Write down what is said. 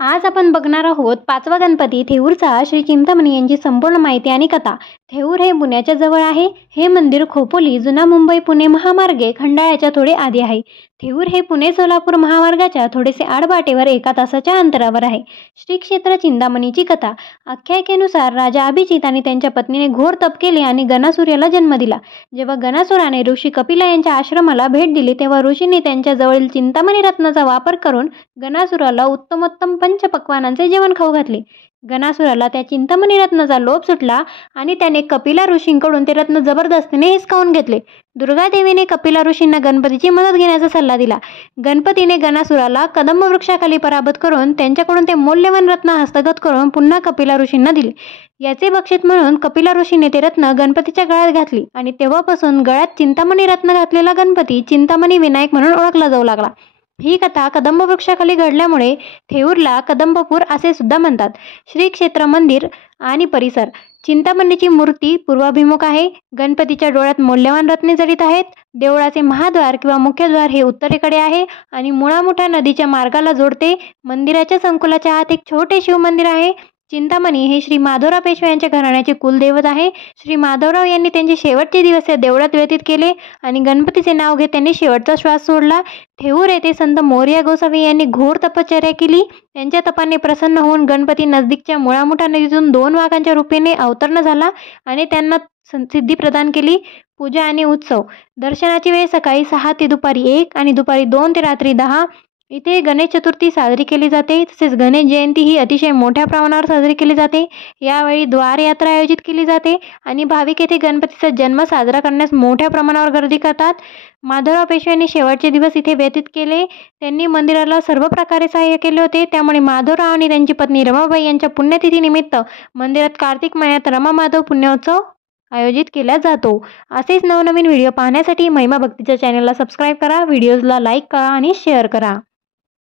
आज आपण बघणार आहोत पाचवा गणपती थेऊरचा श्री चिंतामणी यांची संपूर्ण माहिती आणि कथा। थेऊर हे पुण्याच्या जवळ आहे। हे मंदिर खोपोली जुना मुंबई पुणे महामार्गे खंडाळ्याच्या थोडे आधी आहे। थेऊर हे पुणे सोलापूर महामार्गाच्या थोडेसे आडवाटेवर 1 तासाच्या अंतरावर आहे। श्री क्षेत्र चिंतामणीची कथा। आख्यायिकेनुसार राजा अभिजित आणि त्यांच्या पत्नीने घोर तप केले आणि गणासूर्याला जन्म दिला। जेव्हा गणासुराने ऋषी कपिला यांच्या आश्रमाला भेट दिली तेव्हा ऋषींनी त्यांच्या जवळील चिंतामणी रत्नाचा वापर करून गणासुराला उत्तमोत्तम पंचपक्वानांचे जेवण खाऊ घातले। गणासुराला त्या चिंतामणी रत्नाचा लोभ सुटला आणि त्याने कपिला ऋषींकडून ते रत्न जबरदस्तीने हिसकावून घेतले। दुर्गादेवीने कपिला ऋषींना गणपतीची मदत घेण्याचा सल्ला दिला। गणपतीने गणासुराला कदंब वृक्षाखाली पराभूत करून त्यांच्याकडून ते मौल्यवान रत्न हस्तगत करून पुन्हा कपिला ऋषींना दिले। याचे बक्षीस म्हणून कपिला ऋषीने ते रत्न गणपतीच्या गळ्यात घातली आणि तेव्हापासून गळ्यात चिंतामणी रत्न घातलेला गणपती चिंतामणी विनायक म्हणून ओळखला जाऊ लागला। ही कथा कदंब वृक्षाखाली घडल्यामुळे थेऊरला कदंबपूर असे सुद्धा म्हणतात। श्री क्षेत्र मंदिर आणि परिसर। चिंतामणीची मूर्ती पूर्वाभिमुख आहे। गणपतीच्या डोळ्यात मौल्यवान रत्ने जडित आहेत। देवळाचे महाद्वार किंवा मुख्यद्वार हे उत्तरेकडे आहे आणि मुळामुठा नदीच्या मार्गाला जोडते। मंदिराच्या संकुलाच्या आत एक छोटे शिव मंदिर आहे। चिंतामणी हे श्री माधवराव पेशवे यांच्या घराण्याचे कुलदैवत आहे। श्री माधवराव यांनी त्यांचे शेवटचे दिवस या देवळात व्यतीत केले आणि गणपतीचे नाव घेत त्यांनी शेवटचा श्वास सोडला। थेऊर येथे संत मोरया गोसावी यांनी घोर तपश्चर्या केली। त्यांच्या तपाने प्रसन्न होऊन गणपती नजदीकच्या मुळामुठा नदीतून 2 वाघांच्या रूपाने अवतरण झाला आणि त्यांना सिद्धी प्रदान केली। पूजा आणि उत्सव। दर्शनाची वेळ सकाळी 6 ते दुपारी 1 आणि दुपारी 2 ते रात्री 10। इथे गणेश चतुर्थी साजरी केली जाते। तसेच गणेश जयंती ही अतिशय मोठ्या प्रमाणावर साजरी केली जाते। यावेळी द्वार यात्रा आयोजित केली जाते आणि भाविक येथे गणपतीचा जन्म साजरा करण्यास मोठ्या प्रमाणावर गर्दी करतात। माधवराव पेशवे यांनी शेवटचे दिवस इथे व्यतीत केले। त्यांनी मंदिराला सर्व प्रकारे सहाय्य केले होते। त्यामुळे माधवराव आणि त्यांची पत्नी रमाबाई यांच्या पुण्यतिथीनिमित्त मंदिरात कार्तिक महिन्यात रमा माधव पुण्योत्सव आयोजित केला जातो। असेच नवनवीन व्हिडिओ पाहण्यासाठी महिमा भक्तीच्या चॅनलला सबस्क्राईब करा, व्हिडिओजला लाईक करा आणि शेअर करा।